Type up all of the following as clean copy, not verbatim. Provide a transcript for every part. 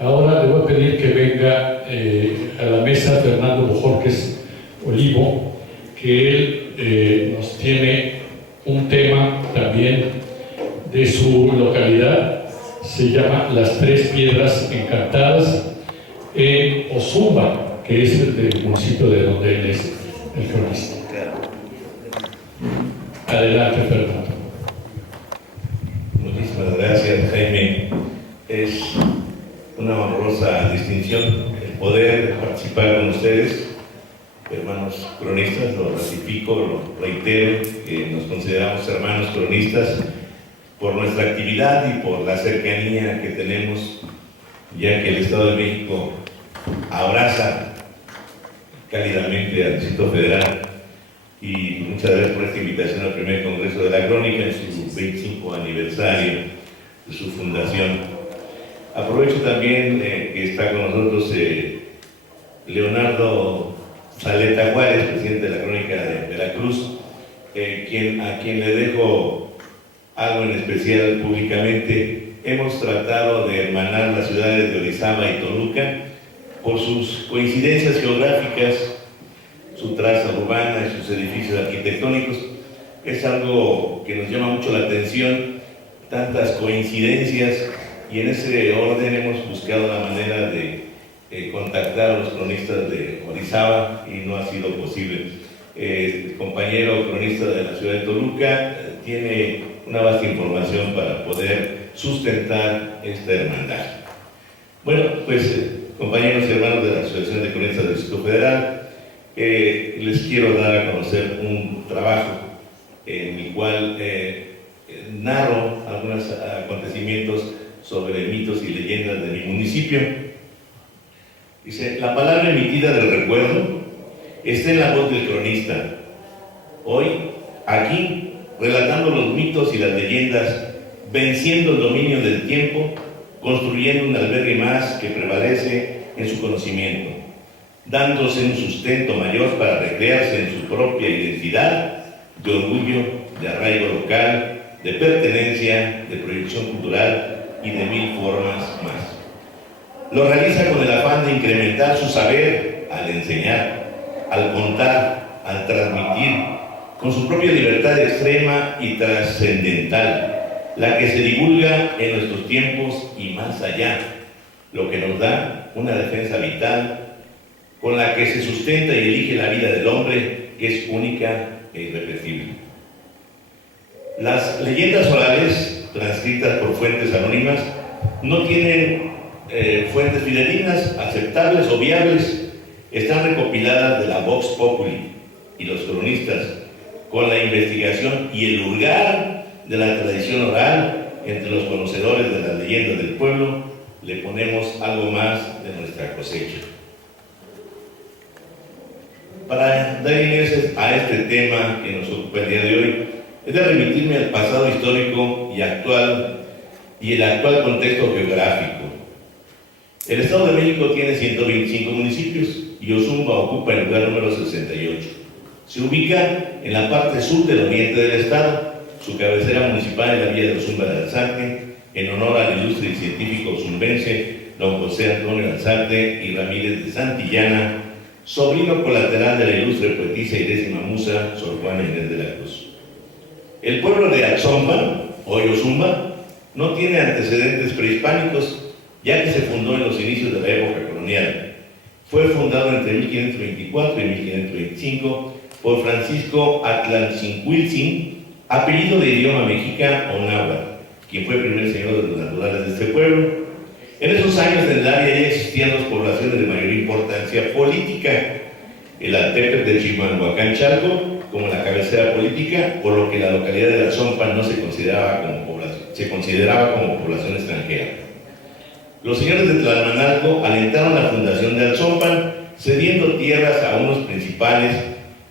Ahora le voy a pedir que venga a la mesa Fernando Bojorquez Olivo, que él nos tiene un tema también de su localidad. Se llama Las Tres Piedras Encantadas en Ozumba, que es el municipio de donde él es el cronista. Adelante, Fernando. Muchísimas gracias, Jaime. Es una honrosa distinción el poder participar con ustedes, hermanos cronistas. Lo ratifico, lo reitero, que nos consideramos hermanos cronistas por nuestra actividad y por la cercanía que tenemos, ya que el Estado de México abraza cálidamente al Distrito Federal. Y muchas gracias por esta invitación al primer Congreso de la Crónica en su 25 aniversario de su fundación. Aprovecho también que está con nosotros Leonardo Zaleta Juárez, presidente de la Crónica de Veracruz, a quien le dejo algo en especial públicamente. Hemos tratado de hermanar las ciudades de Orizaba y Toluca por sus coincidencias geográficas, su traza urbana y sus edificios arquitectónicos. Es algo que nos llama mucho la atención, tantas coincidencias, y en ese orden hemos buscado la manera de contactar a los cronistas de Orizaba y no ha sido posible. El compañero cronista de la ciudad de Toluca tiene una vasta información para poder sustentar esta hermandad. Bueno, pues compañeros y hermanos de la Asociación de Cronistas del Distrito Federal, les quiero dar a conocer un trabajo en el cual narro algunos acontecimientos sobre mitos y leyendas de mi municipio. Dice: la palabra emitida del recuerdo está en la voz del cronista. Hoy, aquí, relatando los mitos y las leyendas, venciendo el dominio del tiempo, construyendo un albergue más que prevalece en su conocimiento, dándose un sustento mayor para recrearse en su propia identidad, de orgullo, de arraigo local, de pertenencia, de proyección cultural y de mil formas más. Lo realiza con el afán de incrementar su saber al enseñar, al contar, al transmitir, con su propia libertad extrema y trascendental, la que se divulga en nuestros tiempos y más allá, lo que nos da una defensa vital con la que se sustenta y elige la vida del hombre, que es única e irrepetible. Las leyendas orales, transcritas por fuentes anónimas, no tienen fuentes fidedignas, aceptables o viables. Están recopiladas de la Vox Populi, y los cronistas, con la investigación y el hurgar de la tradición oral entre los conocedores de las leyendas del pueblo, le ponemos algo más de nuestra cosecha. Para dar inicio a este tema que nos ocupa el día de hoy, es de remitirme al pasado histórico y el actual contexto geográfico. El Estado de México tiene 125 municipios y Ozumba ocupa el lugar número 68. Se ubica en la parte sur del oriente del estado. Su cabecera municipal es la villa de Ozumba de Alzate, en honor al ilustre científico ozumbense don José Antonio Alzate y Ramírez de Santillana, sobrino colateral de la ilustre poetisa y décima musa Sor Juana Inés de la Cruz. El pueblo de Atzompa, hoy Ozumba, no tiene antecedentes prehispánicos, ya que se fundó en los inicios de la época colonial. Fue fundado entre 1524 y 1525 por Francisco Atlancincuiltzin, apellido de idioma mexica o náhuatl, quien fue el primer señor de los naturales de este pueblo. En esos años en el área ya existían dos poblaciones de mayor importancia política: el Altepetl de Chimalhuacán, Chalco, como la cabecera política, por lo que la localidad de Atzompa no se consideraba como población extranjera. Los señores de Tlalmanalco alentaron la fundación de Atzompa, cediendo tierras a unos principales,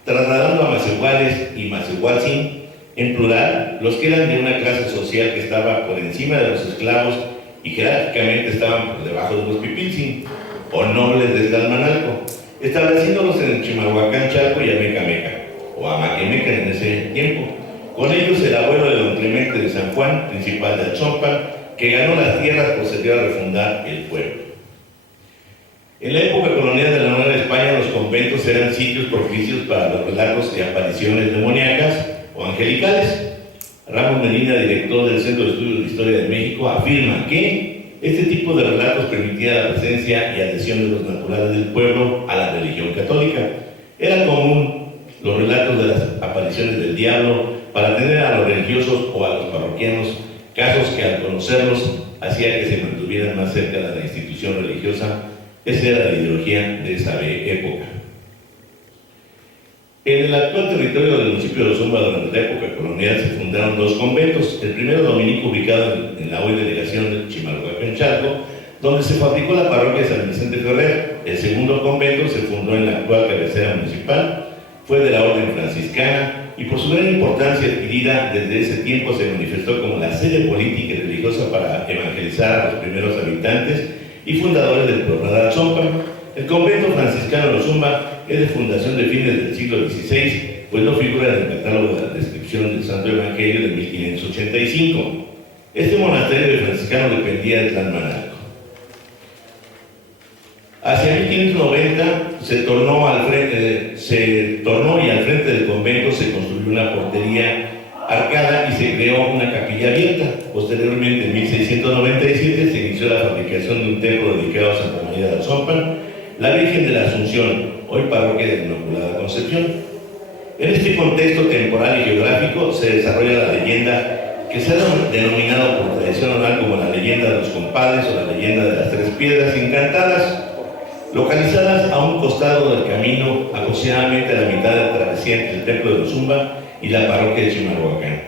trasladando a Macehuales y Macehualtzin, en plural, los que eran de una clase social que estaba por encima de los esclavos y jerárquicamente estaban por debajo de los pipiltzin, o nobles de Tlalmanalco, estableciéndolos en Chimalhuacán, Chalco y Amecameca, o Amaquemeca en ese tiempo. Con ellos el abuelo de don Clemente de San Juan, principal de Atzompa, que ganó las tierras, procedió a refundar el pueblo. En la época colonial de la Nueva España, los conventos eran sitios propicios para los relatos de apariciones demoníacas o angelicales. Ramos Medina, director del Centro de Estudios de Historia de México, afirma que este tipo de relatos permitía la presencia y adhesión de los naturales del pueblo a la religión católica. Era común los relatos de las apariciones del diablo para tener a los religiosos o a los parroquianos, casos que al conocerlos hacía que se mantuvieran más cerca de la institución religiosa. Esa era la ideología de esa época. En el actual territorio del municipio de Ozumba, durante la época colonial, se fundaron dos conventos. El primero dominico, ubicado en la hoy delegación de Chimalhuacán, Chalco, donde se fabricó la parroquia de San Vicente Ferrer. El segundo convento se fundó en la actual cabecera municipal, fue de la orden franciscana y por su gran importancia adquirida desde ese tiempo se manifestó como la sede política y religiosa para evangelizar a los primeros habitantes y fundadores del pueblo de Atzompan. El convento franciscano de Ozumba es de fundación de fines del siglo XVI, pues no figura en el catálogo de la descripción del Santo Evangelio de 1585. Este monasterio de franciscanos dependía de Tlalmanalco. Hacia 1590 se tornó y al frente del convento se construyó una portería arcada y se creó una capilla abierta. Posteriormente, en 1697, se inició la fabricación de un templo dedicado a Santa María de Atzompan, la Virgen de la Asunción, hoy parroquia de la Inmaculada Concepción. En este contexto temporal y geográfico se desarrolla la leyenda que se ha denominado por tradición oral como la leyenda de los compadres o la leyenda de las tres piedras encantadas, localizadas a un costado del camino, aproximadamente a la mitad de la travesía entre el templo de Ozumba y la parroquia de Chimalhuacán,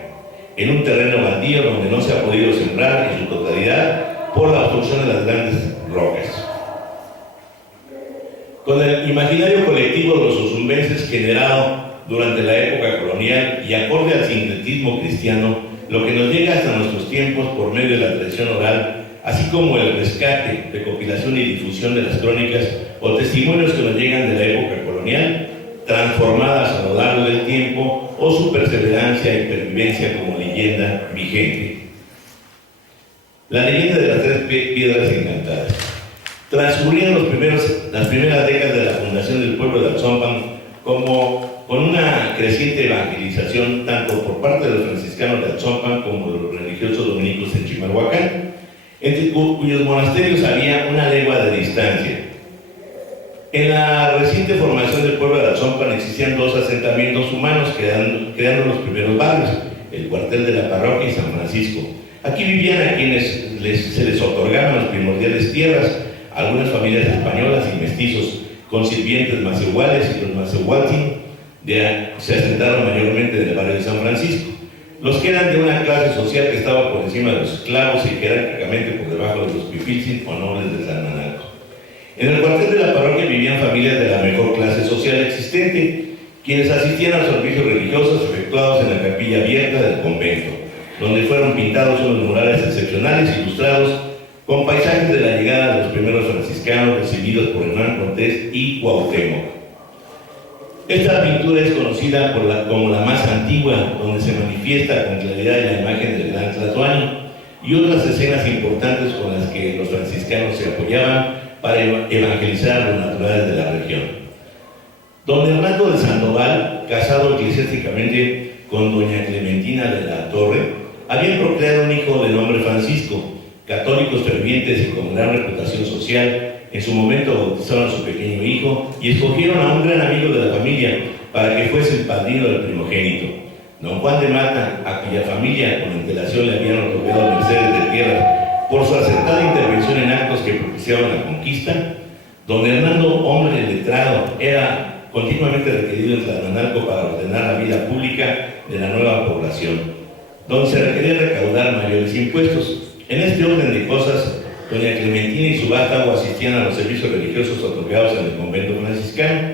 en un terreno baldío donde no se ha podido sembrar en su totalidad por la obstrucción de las grandes rocas. Con el imaginario colectivo de los ozumbenses generado durante la época colonial y acorde al sincretismo cristiano, lo que nos llega hasta nuestros tiempos por medio de la tradición oral, así como el rescate, recopilación y difusión de las crónicas o testimonios que nos llegan de la época colonial, transformadas a lo largo del tiempo, o su perseverancia y pervivencia como leyenda vigente. La leyenda de las tres piedras encantadas. Transcurrían las primeras décadas de la fundación del pueblo de Atzompan como con una creciente evangelización tanto por parte de los franciscanos de Atzompan como de los religiosos dominicos en Chimalhuacán, entre cuyos monasterios había una legua de distancia. En la reciente formación del pueblo de Atzompan existían dos asentamientos humanos creando los primeros barrios, el cuartel de la parroquia y San Francisco. Aquí vivían a quienes se les otorgaban las primordiales tierras, algunas familias españolas y mestizos, con sirvientes macehuales, y los macehualtin se asentaron mayormente en el barrio de San Francisco. Los que eran de una clase social que estaba por encima de los esclavos y jerárquicamente por debajo de los pipiltzin o nobles de Tlalmanalco. En el cuartel de la parroquia vivían familias de la mejor clase social existente, quienes asistían a los servicios religiosos efectuados en la capilla abierta del convento, donde fueron pintados unos murales excepcionales ilustrados con paisajes de la llegada de los primeros franciscanos recibidos por Hernán Cortés y Cuauhtémoc. Esta pintura es conocida como la más antigua, donde se manifiesta con claridad la imagen del gran Tlatoani y otras escenas importantes con las que los franciscanos se apoyaban para evangelizar a los naturales de la región. Don Hernando de Sandoval, casado eclesiásticamente con doña Clementina de la Torre, había procreado un hijo de nombre Francisco. Católicos fervientes y con gran reputación social, en su momento bautizaron a su pequeño hijo y escogieron a un gran amigo de la familia para que fuese el padrino del primogénito. Don Juan de Mata, a cuya familia con antelación le habían otorgado mercedes de tierra por su acertada intervención en actos que propiciaban la conquista. Don Hernando, hombre letrado, era continuamente requerido en Tlalmanalco para ordenar la vida pública de la nueva población, donde se requería recaudar mayores impuestos. En este orden de cosas, doña Clementina y su vástago asistían a los servicios religiosos otorgados en el convento franciscano,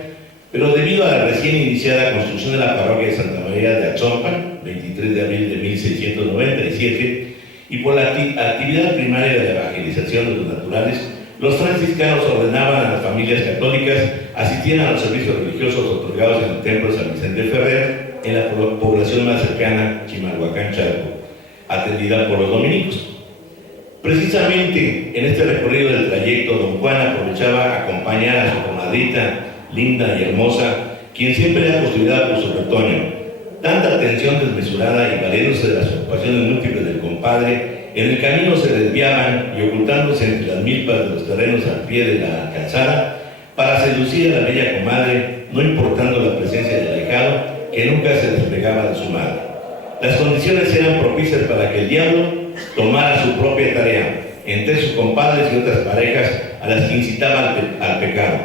pero debido a la recién iniciada construcción de la parroquia de Santa María de Atzompan, 23 de abril de 1697, y por la actividad primaria de la evangelización de los naturales, los franciscanos ordenaban a las familias católicas asistir a los servicios religiosos otorgados en el templo de San Vicente Ferrer, en la población más cercana, Chimalhuacán, Chalco, atendida por los dominicos. Precisamente en este recorrido del trayecto, don Juan aprovechaba acompañar a su comadrita, linda y hermosa, quien siempre era custodiada por su retoño. Tanta atención desmesurada y valiéndose de las ocupaciones múltiples del compadre, en el camino se desviaban y ocultándose entre las milpas de los terrenos al pie de la calzada para seducir a la bella comadre, no importando la presencia del ahijado que nunca se despegaba de su madre. Las condiciones eran propicias para que el diablo tomara su propia tarea, entre sus compadres y otras parejas a las que incitaba al pecado.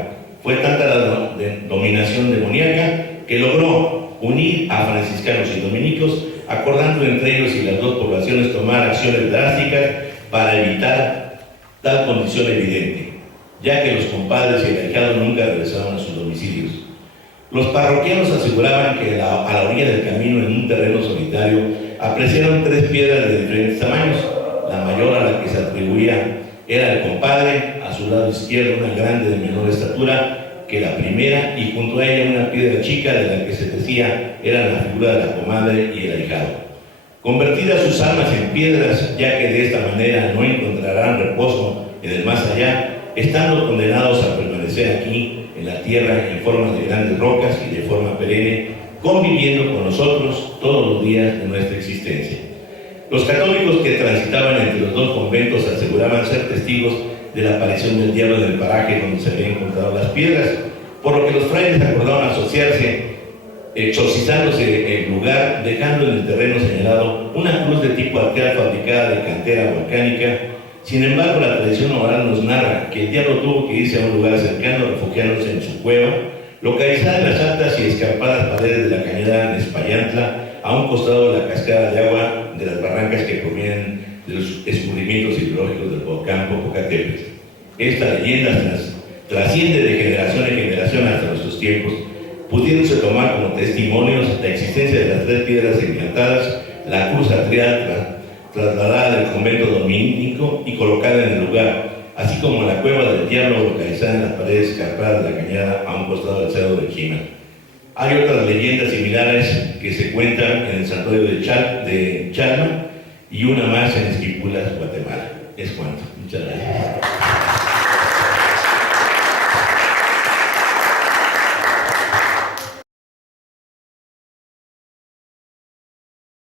Fue tanta la dominación demoníaca que logró unir a franciscanos y dominicos, acordando entre ellos y las dos poblaciones tomar acciones drásticas para evitar tal condición evidente, ya que los compadres y el ahijado nunca regresaron a sus domicilios. Los parroquianos aseguraban que a la orilla del camino, en un terreno solitario, apreciaron 3 piedras de diferentes tamaños. La mayor, a la que se atribuía, era el compadre, a su lado izquierdo una grande de menor estatura que la primera, y junto a ella una piedra chica de la que se decía era la figura de la comadre y el ahijado. Convertidas sus almas en piedras, ya que de esta manera no encontrarán reposo en el más allá, estando condenados a permanecer aquí en la tierra en forma de grandes rocas y de forma perenne, conviviendo con nosotros todos los días de nuestra existencia. Los católicos que transitaban entre los dos conventos aseguraban ser testigos de la aparición del diablo en el paraje donde se habían encontrado las piedras, por lo que los frailes acordaron asociarse, exorcizándose el lugar, dejando en el terreno señalado una cruz de tipo arqueal fabricada de cantera volcánica. Sin embargo, la tradición oral nos narra que el diablo tuvo que irse a un lugar cercano, refugiándose en su cueva, localizada en las altas y escarpadas paredes de la cañada Nespayantla, a un costado de la cascada de agua de las barrancas que provienen de los escurrimientos hidrológicos del volcán Popocatépetl. Esta leyenda trasciende de generación en generación hasta nuestros tiempos, pudiéndose tomar como testimonios la existencia de las 3 piedras encantadas, la cruz atrial trasladada del convento dominico y colocada en el lugar, así como la cueva del diablo localizada en las paredes escarpadas de la cañada a un costado del cerro de China. Hay otras leyendas similares que se cuentan en el santuario de Chalma y una más en Esquipulas, Guatemala. Es cuanto. Muchas gracias.